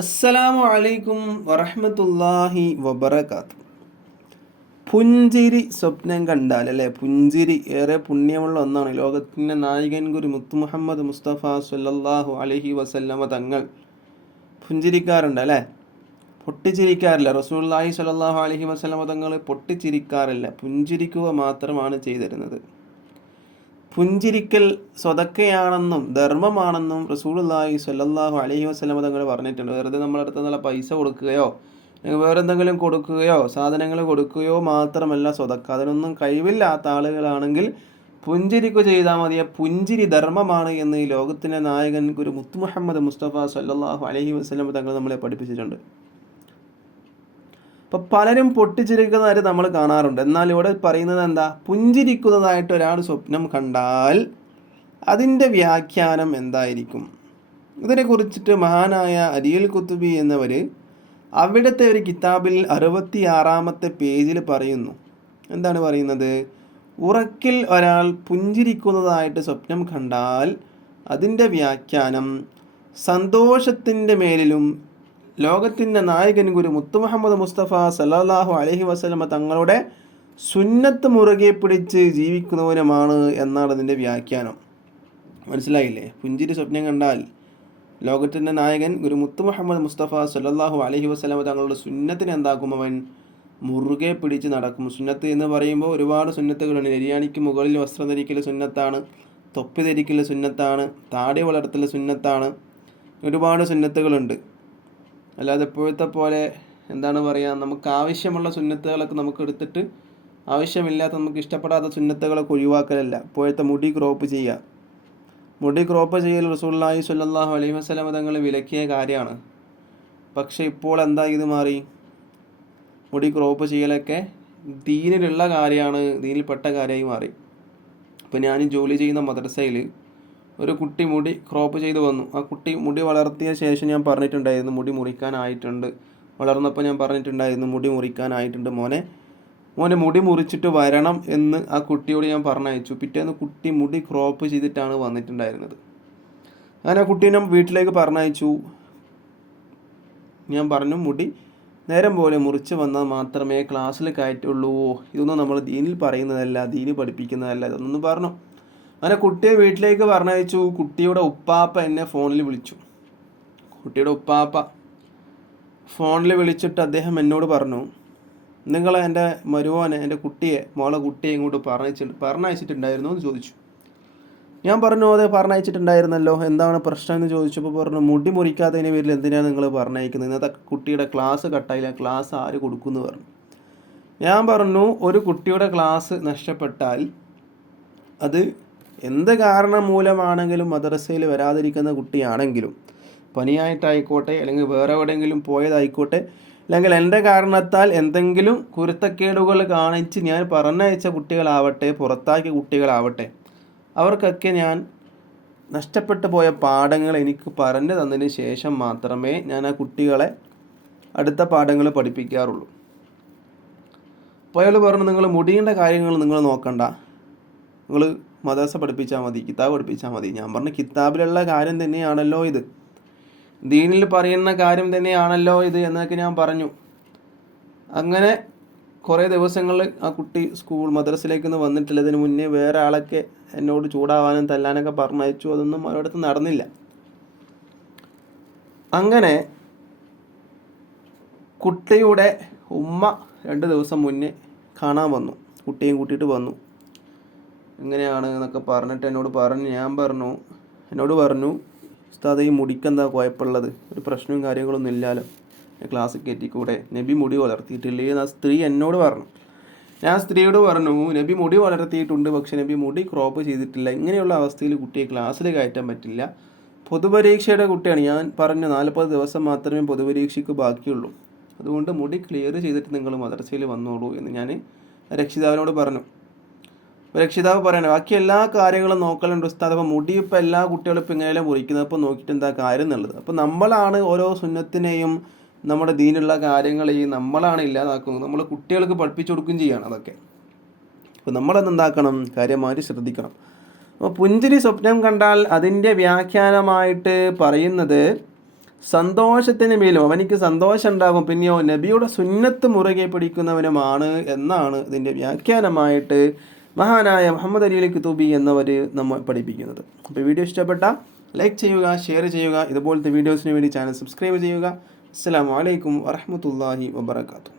അസ്സലാമു അലൈക്കും വറഹ്മത്തുള്ളാഹി വബറകാത്ത്. പുഞ്ചിരി സ്വപ്നം കണ്ടാൽ അല്ലേ, പുഞ്ചിരി ഏറെ പുണ്യമുള്ള ഒന്നാണ്. ലോകത്തിൻ്റെ നായകൻ ഗുരു മുത്തു മുഹമ്മദ് മുസ്തഫ സല്ലല്ലാഹു അലൈഹി വസല്ലമ തങ്ങൾ പുഞ്ചിരിക്കാറുണ്ട് അല്ലേ, പൊട്ടിച്ചിരിക്കാറില്ല. റസൂലുള്ളാഹി സ്വല്ലല്ലാഹു അലൈഹി വസല്ലമ തങ്ങൾ പൊട്ടിച്ചിരിക്കാറില്ല, പുഞ്ചിരിക്കുക മാത്രമാണ് ചെയ്തിരുന്നത്. പുഞ്ചിരിക്കൽ സ്വതക്കയാണെന്നും ധർമ്മമാണെന്നും റസൂലുള്ളാഹി സ്വല്ലല്ലാഹു അലൈഹി വസല്ലമ തങ്ങൾ പറഞ്ഞിട്ടുണ്ട്. വെറുതെ നമ്മളടുത്ത് നല്ല പൈസ കൊടുക്കുകയോ അല്ലെങ്കിൽ വേറെ എന്തെങ്കിലും കൊടുക്കുകയോ സാധനങ്ങൾ കൊടുക്കുകയോ മാത്രമല്ല സ്വതക്ക. അതിനൊന്നും കഴിവില്ലാത്ത ആളുകളാണെങ്കിൽ പുഞ്ചിരിക്കുക ചെയ്താൽ മതി. പുഞ്ചിരി ധർമ്മമാണ് എന്ന് ഈ ലോകത്തിൻ്റെ നായകൻ ഗുരു മുത്തു മുഹമ്മദ് മുസ്തഫ സല്ലല്ലാഹു അലൈഹി വസല്ലമ തങ്ങൾ നമ്മളെ പഠിപ്പിച്ചിട്ടുണ്ട്. അപ്പോൾ പലരും പൊട്ടിച്ചിരിക്കുന്നതായിട്ട് നമ്മൾ കാണാറുണ്ട്. എന്നാൽ ഇവിടെ പറയുന്നത് എന്താ? പുഞ്ചിരിക്കുന്നതായിട്ട് ഒരാൾ സ്വപ്നം കണ്ടാൽ അതിൻ്റെ വ്യാഖ്യാനം എന്തായിരിക്കും? ഇതിനെക്കുറിച്ചിട്ട് മഹാനായ അരിയൽ കുത്തുബി എന്നവർ അവിടുത്തെ ഒരു കിതാബിൽ 66-ാമത്തെ പേജിൽ പറയുന്നു. എന്താണ് പറയുന്നത്? ഉറക്കിൽ ഒരാൾ പുഞ്ചിരിക്കുന്നതായിട്ട് സ്വപ്നം കണ്ടാൽ അതിൻ്റെ വ്യാഖ്യാനം സന്തോഷത്തിൻ്റെ മേലിലും ലോകത്തിൻ്റെ നായകൻ ഗുരു മുത്തു മുഹമ്മദ് മുസ്തഫ സല്ലല്ലാഹു അലൈഹി വസല്ലമ തങ്ങളുടെ സുന്നത്ത് മുറുകെ പിടിച്ച് ജീവിക്കുന്നവനുമാണ് എന്നാണ് അതിൻ്റെ വ്യാഖ്യാനം. മനസ്സിലായില്ലേ? പുഞ്ചിരി സ്വപ്നം കണ്ടാൽ ലോകത്തിൻ്റെ നായകൻ ഗുരു മുത്തു മുഹമ്മദ് മുസ്തഫ സല്ലല്ലാഹു അലൈഹി വസല്ലമ തങ്ങളുടെ സുന്നത്തിനെ എന്താക്കും? അവൻ മുറുകെ പിടിച്ച് നടക്കും. സുന്നത്ത് എന്ന് പറയുമ്പോൾ ഒരുപാട് സുന്നത്തുകളുണ്ട്. നെരിയാണിക്ക് മുകളിൽ വസ്ത്രം ധരിക്കൽ സുന്നത്താണ്, തൊപ്പി ധരിക്കൽ സുന്നത്താണ്, താടി വളർത്തൽ സുന്നത്താണ്, ഒരുപാട് സുന്നത്തുകളുണ്ട്. അല്ലാതെ ഇപ്പോഴത്തെ പോലെ എന്താണ് പറയുക, നമുക്ക് ആവശ്യമുള്ള സുന്നത്തുകളൊക്കെ നമുക്ക് എടുത്തിട്ട് ആവശ്യമില്ലാത്ത നമുക്ക് ഇഷ്ടപ്പെടാത്ത സുന്നത്തുകളൊക്കെ ഒഴിവാക്കലല്ല. ഇപ്പോഴത്തെ മുടി ക്രോപ്പ് ചെയ്യുക, മുടി ക്രോപ്പ് ചെയ്യൽ റസൂലുള്ളാഹി സ്വല്ലല്ലാഹു അലൈഹി വസല്ലമ തങ്ങൾ വിലക്കിയ കാര്യമാണ്. പക്ഷേ ഇപ്പോൾ എന്താ ഇത് മാറി? മുടി ക്രോപ്പ് ചെയ്യലൊക്കെ ദീനിലുള്ള കാര്യമാണ്, ദീനിൽപ്പെട്ട കാര്യമായി മാറി. ഇപ്പോൾ ഞാൻ ജോലി ചെയ്യുന്ന മദ്രസയിൽ ഒരു കുട്ടി മുടി ക്രോപ്പ് ചെയ്ത് വന്നു. ആ കുട്ടി മുടി വളർത്തിയ ശേഷം ഞാൻ പറഞ്ഞിട്ടുണ്ടായിരുന്നു മുടി മുറിക്കാനായിട്ടുണ്ട്. വളർന്നപ്പോൾ ഞാൻ പറഞ്ഞിട്ടുണ്ടായിരുന്നു മുടി മുറിക്കാനായിട്ടുണ്ട് മോനെ മുടി മുറിച്ചിട്ട് വരണം എന്ന് ആ കുട്ടിയോട് ഞാൻ പറഞ്ഞയച്ചു. പിറ്റേന്ന് കുട്ടി മുടി ക്രോപ്പ് ചെയ്തിട്ടാണ് വന്നിട്ടുണ്ടായിരുന്നത്. അങ്ങനെ ആ കുട്ടീനെ വീട്ടിലേക്ക് പറഞ്ഞയച്ചു. ഞാൻ പറഞ്ഞു മുടി നേരം പോലെ മുറിച്ച് വന്നാൽ മാത്രമേ ക്ലാസ്സിൽ കയറ്റുള്ളൂ, ഇതൊന്നും നമ്മൾ ദീനിൽ പറയുന്നതല്ല, ദീനി പഠിപ്പിക്കുന്നതല്ല, ഇതൊന്നും പറഞ്ഞു. അങ്ങനെ കുട്ടിയെ വീട്ടിലേക്ക് പറഞ്ഞയച്ചു. കുട്ടിയുടെ ഉപ്പാപ്പ എന്നെ ഫോണിൽ വിളിച്ചു. കുട്ടിയുടെ ഉപ്പാപ്പ ഫോണിൽ വിളിച്ചിട്ട് അദ്ദേഹം എന്നോട് പറഞ്ഞു, നിങ്ങൾ എൻ്റെ മരുമോനെ, എൻ്റെ മോളെ കുട്ടിയെ ഇങ്ങോട്ട് പറഞ്ഞയച്ചിട്ടുണ്ടായിരുന്നു എന്ന് ചോദിച്ചു. ഞാൻ പറഞ്ഞു അതെ പറഞ്ഞയച്ചിട്ടുണ്ടായിരുന്നല്ലോ, എന്താണ് പ്രശ്നം എന്ന് ചോദിച്ചപ്പോൾ പറഞ്ഞു മുടി മുറിക്കാത്തതിൻ്റെ പേരിൽ എന്തിനാണ് നിങ്ങൾ പറഞ്ഞയക്കുന്നത്? ഇന്നത്തെ കുട്ടിയുടെ ക്ലാസ് കട്ടായില്ല, ക്ലാസ് ആര് കൊടുക്കുമെന്ന് പറഞ്ഞു. ഞാൻ പറഞ്ഞു ഒരു കുട്ടിയുടെ ക്ലാസ് നഷ്ടപ്പെട്ടാൽ അത് എന്ത് കാരണം മൂലമാണെങ്കിലും മദ്രസയിൽ വരാതിരിക്കുന്ന കുട്ടിയാണെങ്കിലും, പനിയായിട്ടായിക്കോട്ടെ അല്ലെങ്കിൽ വേറെ എവിടെയെങ്കിലും പോയതായിക്കോട്ടെ, അല്ലെങ്കിൽ എൻ്റെ കാരണത്താൽ എന്തെങ്കിലും കുരുത്തക്കേടുകൾ കാണിച്ച് ഞാൻ പറഞ്ഞയച്ച കുട്ടികളാവട്ടെ, പുറത്താക്കിയ കുട്ടികളാവട്ടെ, അവർക്കൊക്കെ ഞാൻ നഷ്ടപ്പെട്ടു പോയ പാഠങ്ങൾ എനിക്ക് പറഞ്ഞു തന്നതിന് ശേഷം മാത്രമേ ഞാൻ ആ കുട്ടികളെ അടുത്ത പാഠങ്ങൾ പഠിപ്പിക്കാറുള്ളൂ. അപ്പോൾ അയാൾ പറഞ്ഞു നിങ്ങൾ മുടിയുടെ കാര്യങ്ങൾ നിങ്ങൾ നോക്കണ്ട, നിങ്ങൾ മദ്രസ പഠിപ്പിച്ചാൽ മതി, കിതാബ് പഠിപ്പിച്ചാൽ മതി. ഞാൻ പറഞ്ഞു കിതാബിലുള്ള കാര്യം തന്നെയാണല്ലോ ഇത്, ദീനിൽ പറയുന്ന കാര്യം തന്നെയാണല്ലോ ഇത് എന്നൊക്കെ ഞാൻ പറഞ്ഞു. അങ്ങനെ കുറേ ദിവസങ്ങളിൽ ആ കുട്ടി മദ്രസയിലേക്കൊന്നും വന്നിട്ടില്ല. ഇതിന് മുന്നേ വേറെ ആളൊക്കെ എന്നോട് ചൂടാവാനും തല്ലാനൊക്കെ പറഞ്ഞയച്ചു. അതൊന്നും അവരടുത്ത് നടന്നില്ല. അങ്ങനെ കുട്ടിയുടെ ഉമ്മ 2 ദിവസം മുന്നേ കാണാൻ വന്നു, കുട്ടിയും കൂട്ടിയിട്ട് വന്നു. എങ്ങനെയാണ് എന്നൊക്കെ പറഞ്ഞിട്ട് എന്നോട് പറഞ്ഞു. എന്നോട് പറഞ്ഞു ഉസ്താദ് ഈ മുടിക്കെന്താ കുഴപ്പമുള്ളത്? ഒരു പ്രശ്നവും കാര്യങ്ങളൊന്നും ഇല്ലല്ലോ, ക്ലാസ്സിൽ കയറ്റിക്കൂടെ? നബി മുടി വളർത്തിയിട്ടില്ലേ എന്ന് ആ സ്ത്രീ എന്നോട് പറഞ്ഞു. ഞാൻ സ്ത്രീയോട് പറഞ്ഞു നബി മുടി വളർത്തിയിട്ടുണ്ട്, പക്ഷെ നബി മുടി ക്രോപ്പ് ചെയ്തിട്ടില്ല. ഇങ്ങനെയുള്ള അവസ്ഥയിൽ കുട്ടിയെ ക്ലാസ്സിൽ കയറ്റാൻ പറ്റില്ല. പൊതുപരീക്ഷയുടെ കുട്ടിയാണ്. ഞാൻ പറഞ്ഞു 40 ദിവസം മാത്രമേ പൊതുപരീക്ഷയ്ക്ക് ബാക്കിയുള്ളൂ, അതുകൊണ്ട് മുടി ക്ലിയർ ചെയ്തിട്ട് നിങ്ങൾ മദ്രസയിൽ വന്നോളൂ എന്ന് ഞാൻ രക്ഷിതാവിനോട് പറഞ്ഞു. രക്ഷിതാവ് പറയണേ ബാക്കി എല്ലാ കാര്യങ്ങളും നോക്കലുണ്ട് ഉസ്താദ്, അപ്പോൾ മുടി ഇപ്പോൾ എല്ലാ കുട്ടികളും ഇപ്പോൾ ഇങ്ങനെയെല്ലാം മുറിക്കുന്നത്, അപ്പോൾ നോക്കിയിട്ട് എന്താ കാര്യം എന്നുള്ളത്. അപ്പോൾ നമ്മളാണ് ഓരോ സുന്നത്തിനെയും നമ്മുടെ ദീനുള്ള കാര്യങ്ങളെയും നമ്മളാണ് ഇല്ലാതാക്കുന്നത്. നമ്മൾ കുട്ടികൾക്ക് പഠിപ്പിച്ചു കൊടുക്കുകയും ചെയ്യുകയാണ് അതൊക്കെ. അപ്പോൾ നമ്മളെന്താക്കണം, കാര്യമായിട്ട് ശ്രദ്ധിക്കണം. അപ്പോൾ പുഞ്ചിരി സ്വപ്നം കണ്ടാൽ അതിൻ്റെ വ്യാഖ്യാനമായിട്ട് പറയുന്നത് സന്തോഷത്തിന് മേലും അവനിക്ക് സന്തോഷം ഉണ്ടാകും, പിന്നെയോ നബിയുടെ സുന്നത്ത് മുറുകെ പിടിക്കുന്നവനുമാണ് എന്നാണ് ഇതിൻ്റെ വ്യാഖ്യാനമായിട്ട് മഹാനായ മുഹമ്മദ് അലി ഖുതൂബി എന്നവർ നമ്മൾ പഠിപ്പിക്കുന്നത്. അപ്പോൾ വീഡിയോ ഇഷ്ടപ്പെട്ട ലൈക്ക് ചെയ്യുക, ഷെയർ ചെയ്യുക, ഇതുപോലത്തെ വീഡിയോസിന് വേണ്ടി ചാനൽ സബ്സ്ക്രൈബ് ചെയ്യുക. അസ്സലാമു അലൈക്കും വറഹ്മത്തുള്ളാഹി വബറകാതുഹു.